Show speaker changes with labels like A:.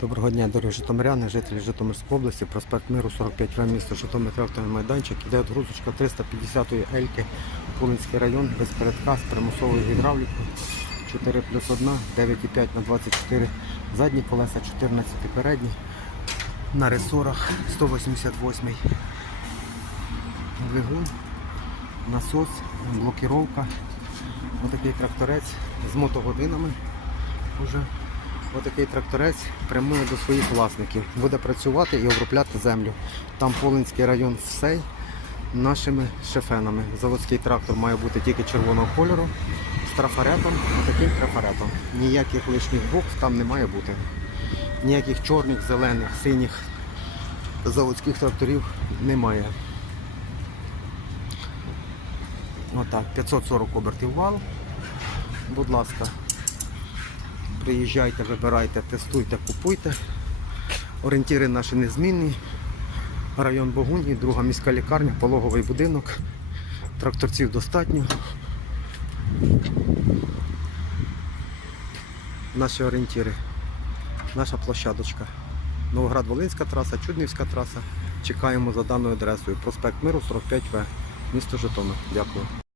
A: Доброго дня, дорогі житомиряни, жителі Житомирської області, проспект Миру 45В, місто Житомир, тракторний майданчик. Іде отгрузочка 350-ї Ельки, Пулинський район, без передка, з примусовою гідравлікою. 4 плюс 1, 9,5 на 24 задні колеса, 14 передні. На ресорах 188 двигун, насос, блокіровка. Отакий тракторець з мотогодинами. Уже. Отакий тракторець прямує до своїх власників. Буде працювати і обробляти землю. Там Полинський район всей нашими шефенами. Заводський трактор має бути тільки червоного кольору з трафаретом, таким трафаретом. Ніяких лишніх букв там не має бути. Ніяких чорних, зелених, синіх заводських тракторів немає. Отак, 540 обертів вал. Будь ласка, Приїжджайте, вибирайте, тестуйте, купуйте. Орієнтіри наші незмінні. Район Богуні, друга міська лікарня, пологовий будинок. Тракторців достатньо. Наші орієнтіри. Наша площадочка. Новоград-Волинська траса, Чуднівська траса. Чекаємо за даною адресою. Проспект Миру 45В, місто Житомир. Дякую.